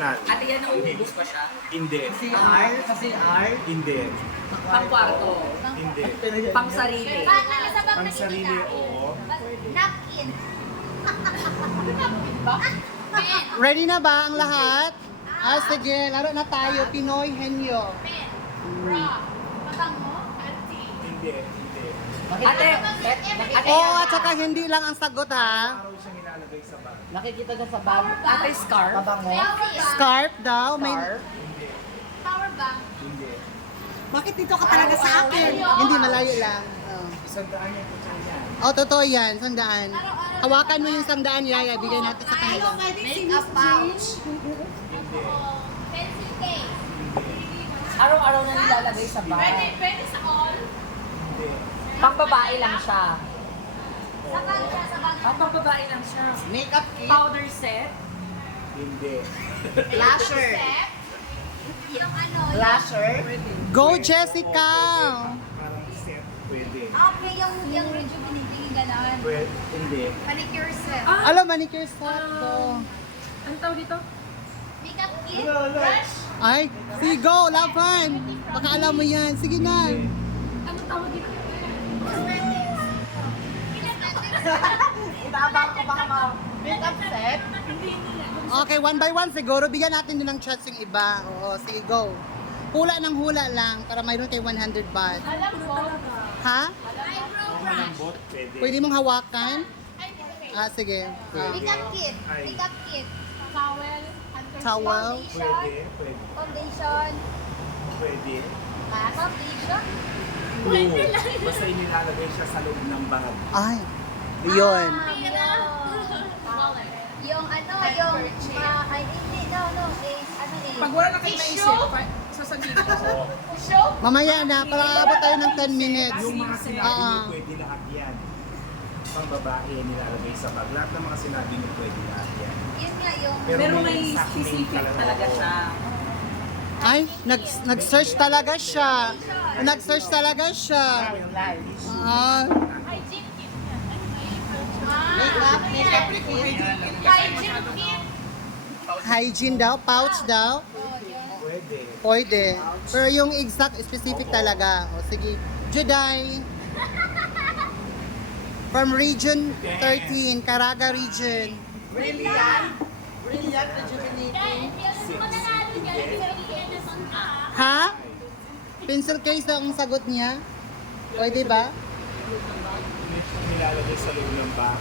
Ate yan, nauubos pa siya. Hindi. CR? Sa CR? Hindi. Pang kwarto. Hindi. Pang sarili. Ang sarili, oo. Napkin. Ready na ba ang lahat? Sige, laro na tayo. Pinoy Henyo. Bra. Matango. Auntie. Hindi. Hindi. Ate, Oo, at saka hindi lang ang sagot ha. Araw siyang ilalagay sa bag. Nakikita dyan sa bag. ate scarf. Kabango. Scarf. Scarf daw. May... Hindi. Power bank. Hindi. Bakit dito ka talaga sa akin? Hindi, malayo lang. Oh. Isang daan yung kutsyan yan. Oh, totoo yan. Sandaan. Hawakan mo yung sandaan, Yaya. Bigay natin sa kanila. Makeup pouch. Hindi. Pencil case. Araw-araw na nilalagay sa bag. Pwede sa all. Hindi. Pang babae lang siya. Sa bag siya, sa bag. Pang babae lang siya. Makeup kit. Powder set. Hindi. Flasher. Step. Yung ano. Flasher. Go, Jessica! Parang set. Pwede. Okay, yung rejuvenating gano'n. Pwede. Hindi. Manicure set. Alam, manicure set to. Ano tawag dito? Makeup kit. Brush. Ay, sige, go, laban. Baka alam mo yan. Sige na. Ano tawag dito? Itabang ko baka makeup set. Okay, one by one siguro. Bigyan natin din ng chance yung iba. Oo, sige, go. Hula ng hula lang para mayroon kay 100 baht. Alam ko. Ha? Eyebrow Ang brush. bot, pwede. Pwede mong hawakan? Sige. Makeup kit. Ay. Makeup kit. Towel. Towel. Pwede. Pwede. Foundation. Pwede. Foundation. Oo. Basta inilalagay siya sa loob ng bag. Ay, yun. Yung ano, yung ay hindi, no, ano eh. Pag wala na kayo naisip, sasabihin ko. Oo. Mamaya na, para abot tayo ng 10 minutes. Yung mga sinabi Oo. niyo, pwede lahat yan. Pang babae nilalagay sa bag. Lahat ng mga sinabi niyo, pwede lahat yan. Yun nga yung Pero may exact name specific talaga oo. siya. Ay, nag-search talaga siya. Nag-search talaga siya. Ah, hygiene kit. Makeup kit. Hygiene kit. hygiene daw, pouch daw. Pwede. Pwede. Pero yung exact, specific talaga. O sige. Juday. From region 13, Caraga region. Brilliant. Brilliant, rejuvenating. Ha? Pencil case daw ang sagot niya. Pwede ba? Nilalagay sa loob ng bag.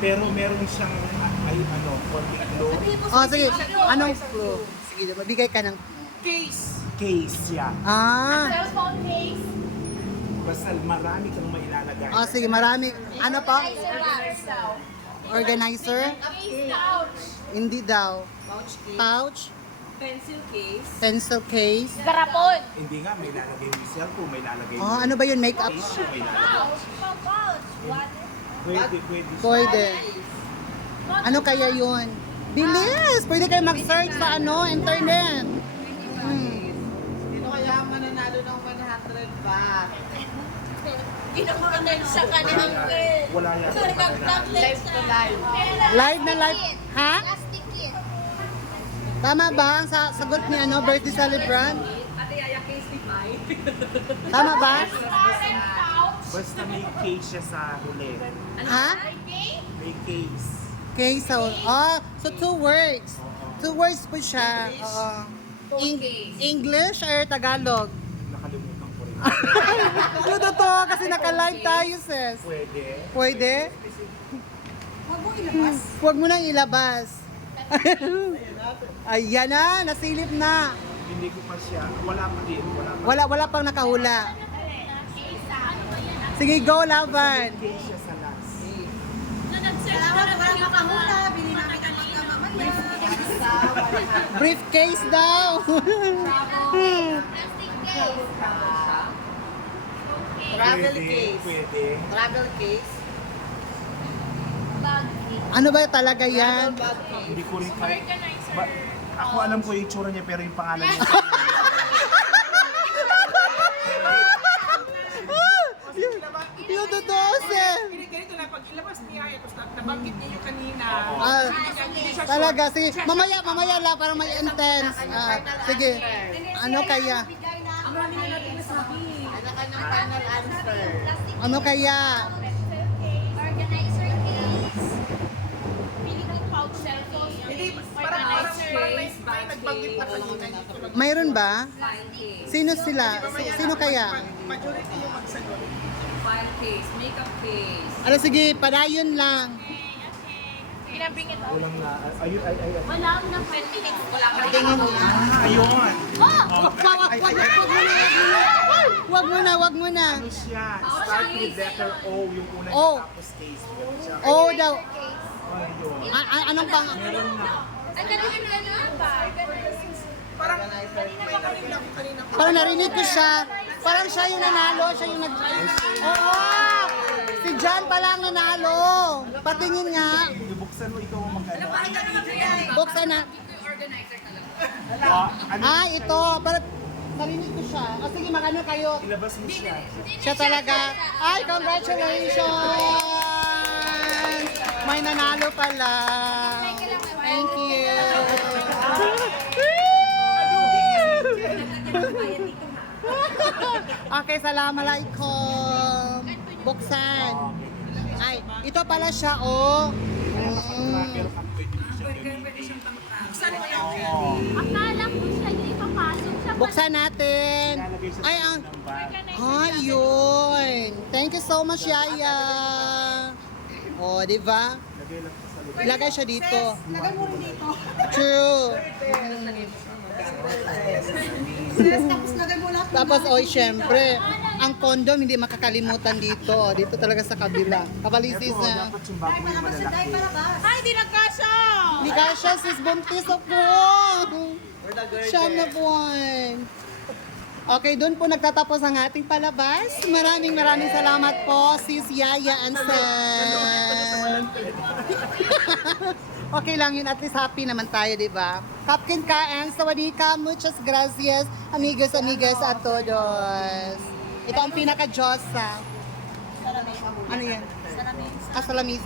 Pero meron siyang, konting glow. O sige. Anong clue? Sige, mabigay ka ng... Case siya. Cellphone case. Basta marami kang mailalagay. O sige, marami. Ano pa? Organizer box. Organizer? Case pouch. Hindi daw. Pouch case. Pouch? Pencil case. Pencil case? Garapon. Hindi nga, may lalagay yung cellphone, may lalagay Oh, ano ba yun? Makeup? case, may lalagay. Pouch. Pouch. Water. Pwede, pwede. Pwede. Ano kaya yun? Bilis! Pwede kayo mag-search sa internet. Sino kaya ang mananalo ng 100 baht? Kinukunan sa kanilang girl. Wala yan. Live to live. Live na live. Ha? Plastic kit. Tama ba ang sagot ni birthday celebrant? Ate Yaya case ni Mai. Tama ba? Transparent pouch. Basta may case siya sa huli. Ha? Okay. May case. Okay, so, so 2 words. 2 words po siya. English or Tagalog? Nakalimutan ko rin. Totoo kasi naka-live tayo, sis. Pwede. Pwede? Huwag mo ilabas. Huwag mo nang ilabas. Ayan na, nasilip na. Hindi ko pa siya. Wala pa din. Wala pa. Wala pang nakahula. Sige, go, laban. Case siya sa last. Salamat, wala makahula. Bili namin ang magkamamaya. Briefcase daw. Plastic case. Travel Pwede, case. pwede. Travel case. Bag kit. Ano ba talaga yan? Bag case. Hindi ko rin kahit... Ako alam ko yung itsura niya pero yung pangalan niya. Yung totoo, sis. Ganito na, pag ilabas niya, tapos nabanggit niyo kanina, Oo. Ah, hindi siya Talaga, sige. Mamaya lang, para may intense. Sige. Ano kaya? Ang rami na natin nasabi. Ano ka ng final answer? Ano kaya? Organizer case. Hindi, parang may nagbagit na kanina. Mayroon ba? File case. Sino sila? Sino kaya? Majority yung magsagot. File case, makeup case. Ano, sige, padayon lang. Walang na. Ayun, ay. Wala na 10 minutes. Wala pa rin. Ayun. Wag mo na. Ano siya? Start with letter O, yung unang O. tapos case. Ganun siya. Oo daw. Ayun. Anong pang... Meron na. Ang galing na Parang narinig ko siya. Parang siya yung nanalo. Siya yung nag... Oo! Si John pala ang nanalo. Patingin nga. Ibuksan mo ikaw ang magkano. Buksan na. Ano? Ito. Parang narinig ko siya. O sige, magano kayo. Ilabas mo siya. Siya talaga. Ay, congratulations! May nanalo pala. Thank you. Okay, salamalaikum. Buksan. Ay, ito pala siya, oh. Pero kung pwede siya. Akala ko siya yung ipapasok sa Buksan natin. Ilalagay sa Ay, ang... ng bag. Ay, yun. Thank you so much, Yaya. Oh, di ba? Lagay lang sa loob. Ilagay siya dito. Lagay mo rin dito. True. Tapos lagay mo lang. Tapos, oy, syempre, ang condom hindi makakalimutan dito. Dito talaga sa kabila. Kapalisis Ito, na. dapat yung bago yung malalaki. Ay, di nagkasya! Hindi ka siya, sis, buntis ako. Siya na buwan. Okay, doon po nagtatapos ang ating palabas. Maraming salamat po, sis Yaya and Sen. Okay lang yun, at least happy naman tayo, di ba? Kapkin Kaan, sawadika, muchas gracias, amigas a todos. Ito ang pinaka-Diyosa. Ano yan? Salamis.